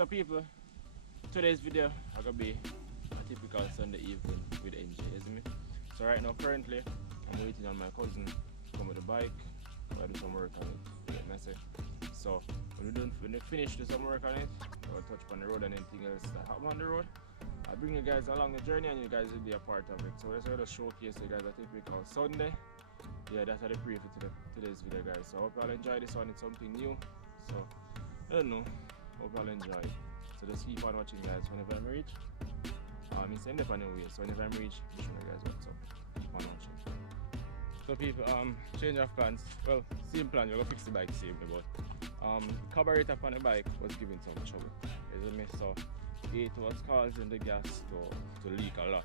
So people, today's video are gonna be a typical Sunday evening with NJ, isn't it? So right now currently I'm waiting on my cousin to come with the bike. We'll do some work on it. You get messy. So when we finish do some work on it, we'll touch on the road and anything else that happen on the road. I'll bring you guys along the journey and you guys will be a part of it. So let's just showcase you guys a typical Sunday. Yeah, that's how they pray for today's video, guys. So I hope y'all enjoy this one. It's something new. So I don't know. Hope y'all enjoy it. So just keep on watching, guys. Whenever I'm reach, it's same depending way. So whenever I'm reach, just show you guys what's up. Keep on watching. So people, change of plans. Well, same plan. We're gonna fix the bike same, but carburetor on the bike was giving some trouble. Isn't me? So it was causing the gas to leak a lot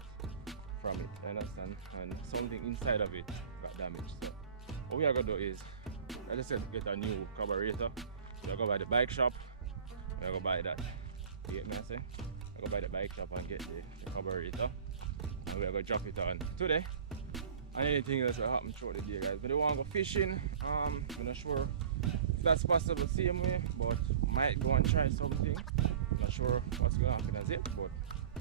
from it. You understand? And something inside of it got damaged. So what we are gonna do is, I just said, get a new carburetor. We're gonna go by the bike shop. We're gonna buy that. You get me? I say? We're gonna buy the bike shop and get the carburetor, and we're gonna drop it on today. And anything else will happen throughout the day, guys. But they want to go fishing. I'm not sure if that's possible same way, but might go and try something. Not sure what's gonna happen as it, but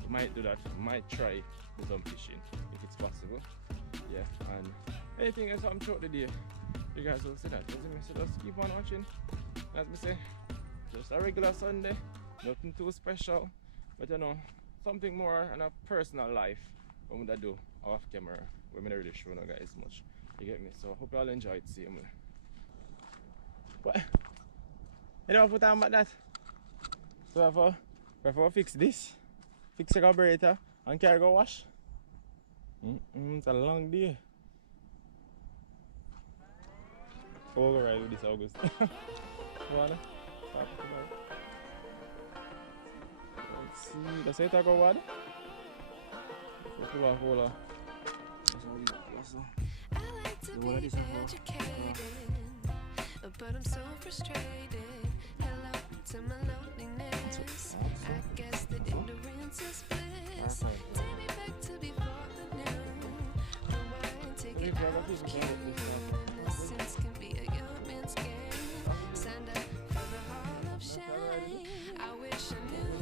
we might do that. We might try do some fishing if it's possible. Yeah, and anything else happen throughout the day, you guys will see that. So just keep on watching. As we say, just a regular Sunday, nothing too special, but you know, something more in a personal life when we do off camera. We're not really showing you guys much. You get me? So I hope you all enjoy it. See you. What? You don't put on about that? So we have to fix this, fix the carburetor, and can I go wash? It's a long day. So we'll go ride with this August. You wanna? Let's see. That's it, I go what? I like to be educated, but I'm so frustrated. Hello to my loneliness. I guess that ignorance is bliss. Take me back to before the new. Rewind, take it out again. Innocence can be a young man's game. Signed up for the hall of shame. I wish I knew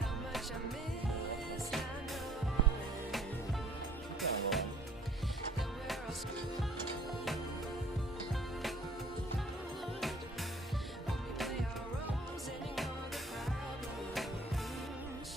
how much I miss. I know that we're all screwed when we play our roles and ignore the problems.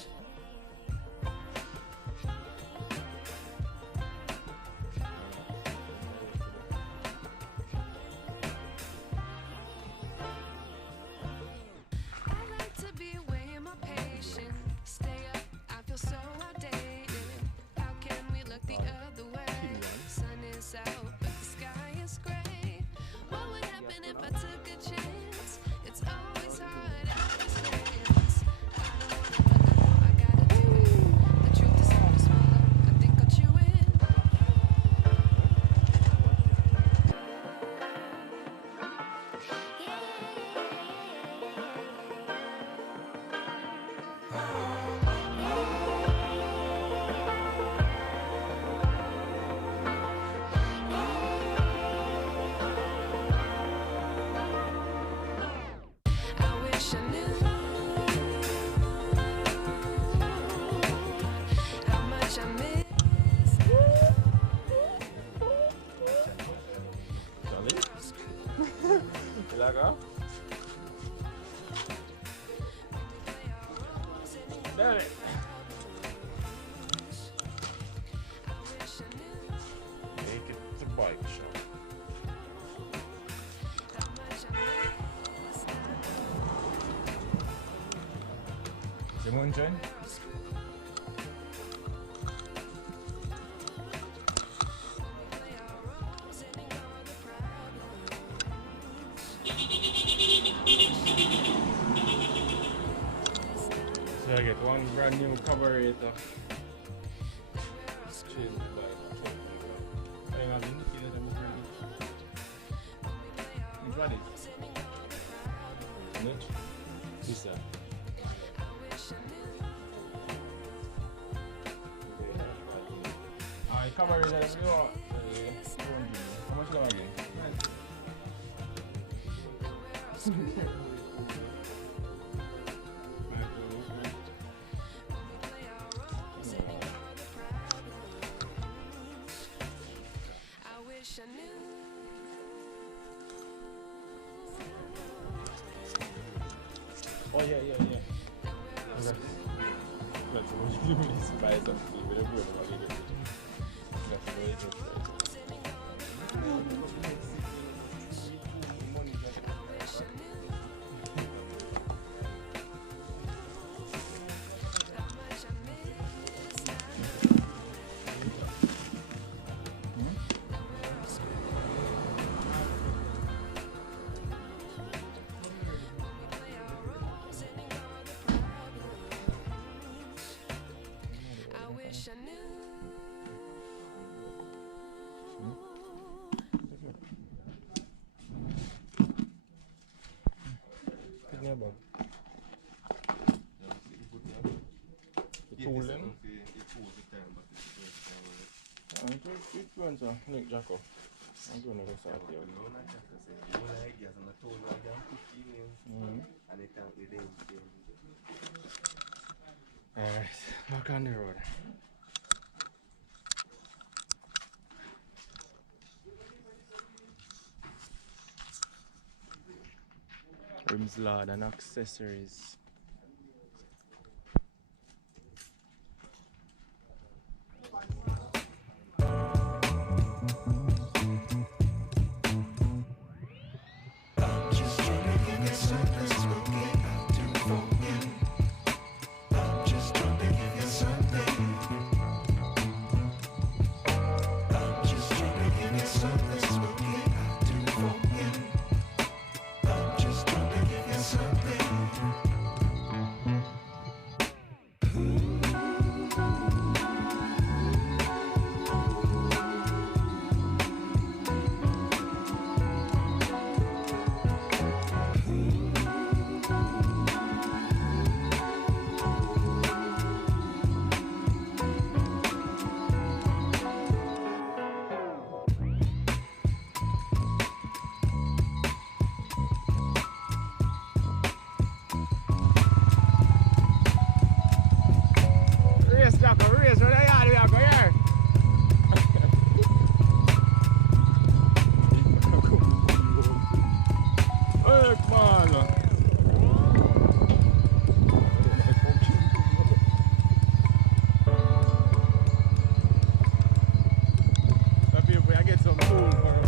I like to be away in my patience. Stay up, I feel so outdated. How can we look the other way? Sun is out, but the sky is gray. What would happen if I took a chance? It's always hard at distance. I don't wanna, but I know I gotta do it. The truth is hard to swallow. I think I'll chew it. I wish I knew how much I miss. Charlie? You like her? There it. Make it the bike shop. Is it moonshine? So I get one brand new carburetor. Change the bike. I have indicated them already. Which one is? Which? This one. I cover it as you want. How much do I get? I wish I knew. Oh yeah. Okay. Let's buy something with a good one. I wish I knew. Nick Jacko. I'm going to go south here. Alright, back on the road. Rims, lard and accessories. Race, Jacko, race, where the yard we are going here? Hey, come on. That people, I get some food for them.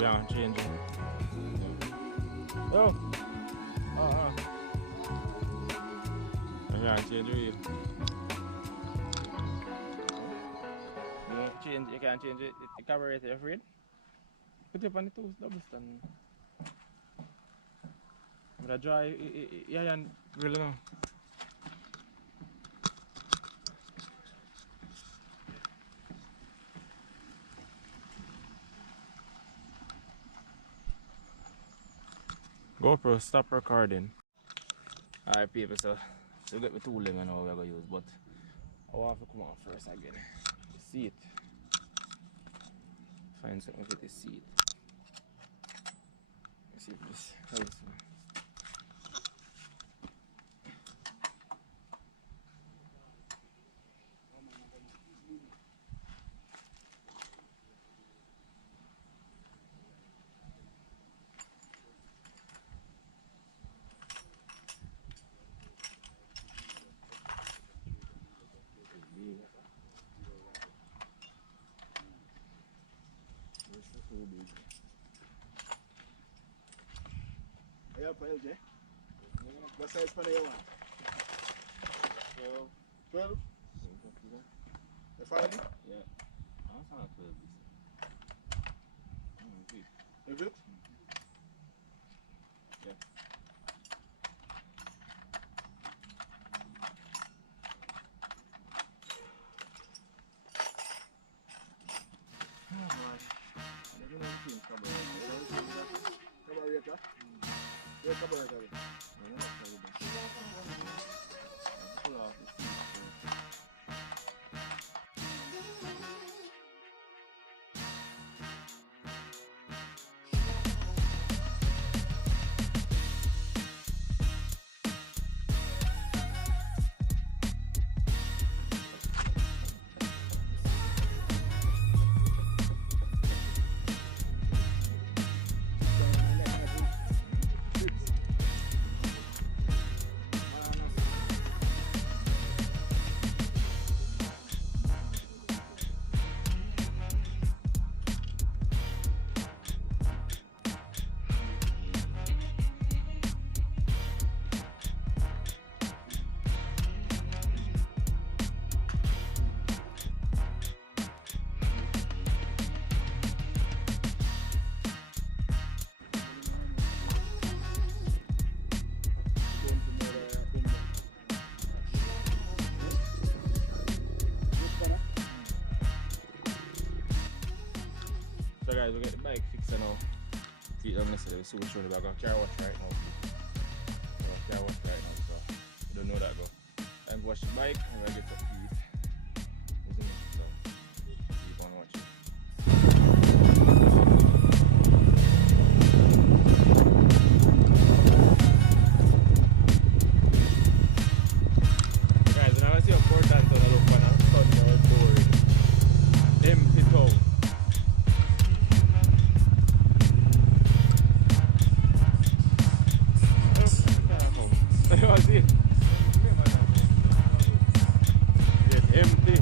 Yeah, change it. Oh! Yeah, change it. You can't change it. The carburetor, you're afraid? Put it up on the two double stand. But I dry, yeah, really no. GoPro, stop recording. Alright people, so we get the tooling and how we're going to use, but I want to come out first again. The seat. Find something with the seat. Let's see if this helps me. Jay? What size spanner you want? 12? You follow me? Yeah. I'm not 12 this. Is it? Yeah. Carburetor? Where's carburetor? Pull off the seat. So guys, we get the bike fixed now. See it on this, we'll soon show the bag of car wash right now. Car wash right now, so you don't know that go. Time to wash the bike and we'll get up to it. Isn't it? So keep on watching. Guys, when I see a important to look on a Sunday board, empty town. See it? It's empty.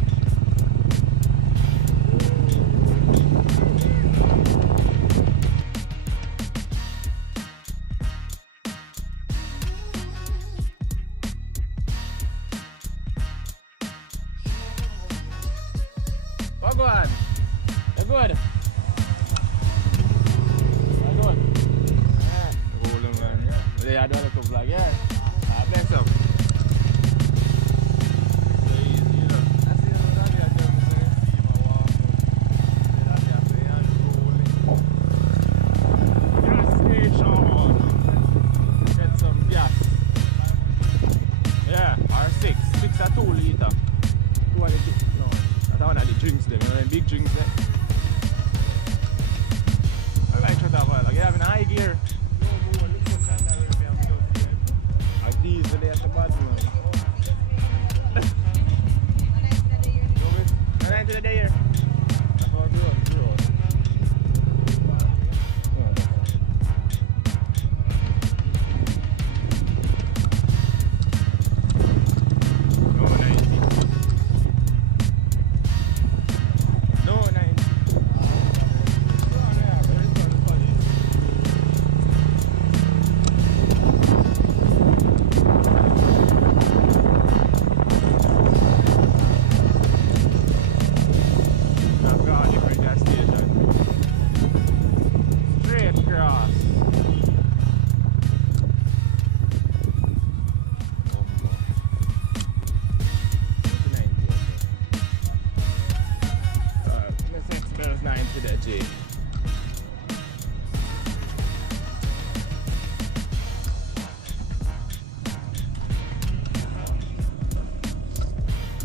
What go on? You're good? You're good? Yeah. Rolling man. Yeah, I do a little vlog, yeah. Next up. So easy, you know. I see that I tell me say, see my walk. That I say I'm rolling. Gas station. Get some gas. Yeah, R6. 6 at 2 liter. 2 of the big, no. That's one of the drinks there, you know, the big drinks there. I like shut up, like you have an high gear. Diesel at the bottom. Go into the day here. That's how it grows. No 90.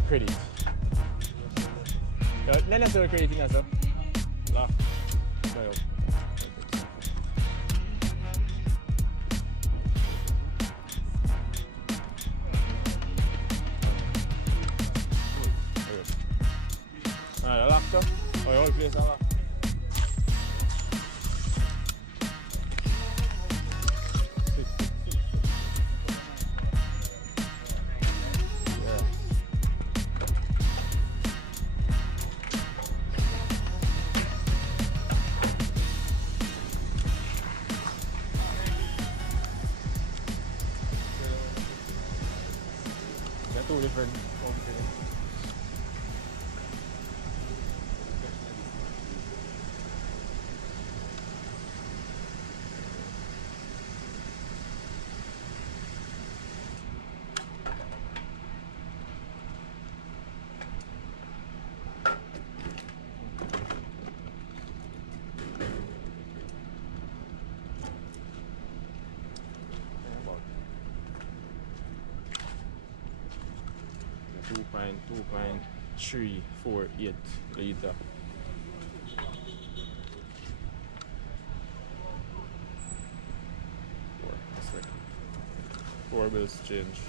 Credit. Not necessarily crediting as well. Lah. Bayo. Lock though. Oh, your whole place is locked. two different companies. Two point 348 liter. Four bills change.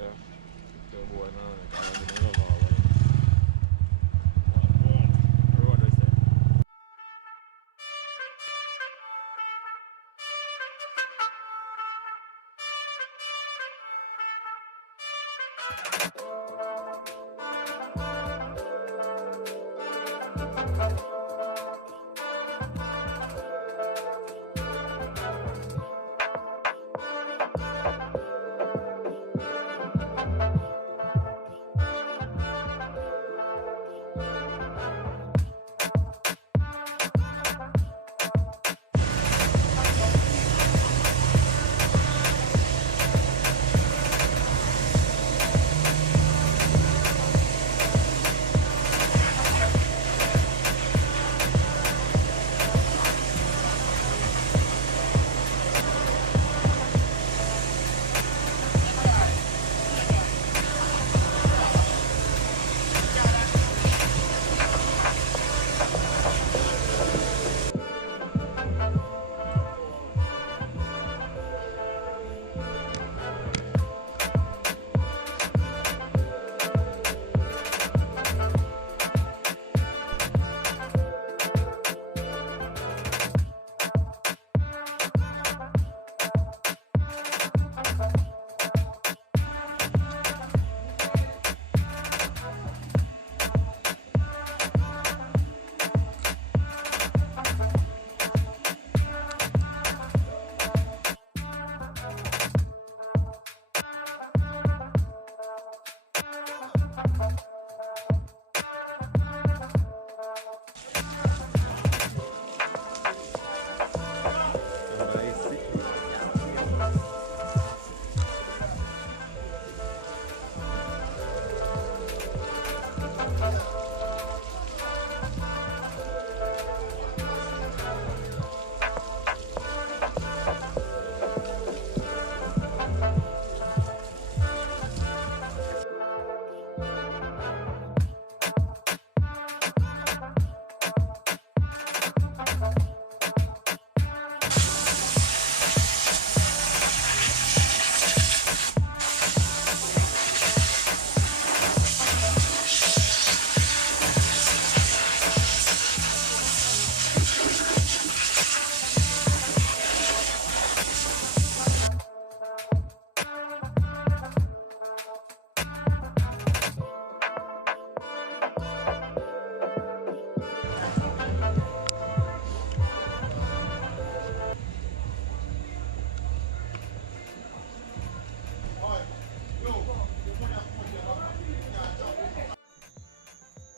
Yeah. So boy, no, I can't even know what is that?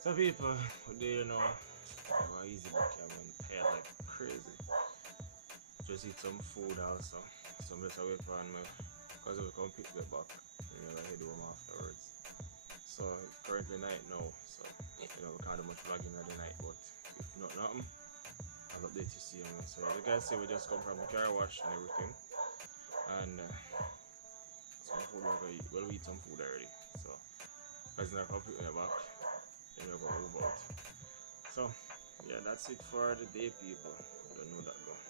So people, they you know, how easy back here when tired like crazy. Just eat some food also. So I'm just away from me because we come pick me back. You know, I head home afterwards. So currently night now, so you know we can't do much vlogging at the night, but if not nothing, I'll update you soon. So as you guys see, we just come from the car wash and everything. And some food we're gonna eat. Well, we eat some food already. So guys now come pick me back. Then we're gonna move out. So yeah, that's it for the day, people. You don't know that go.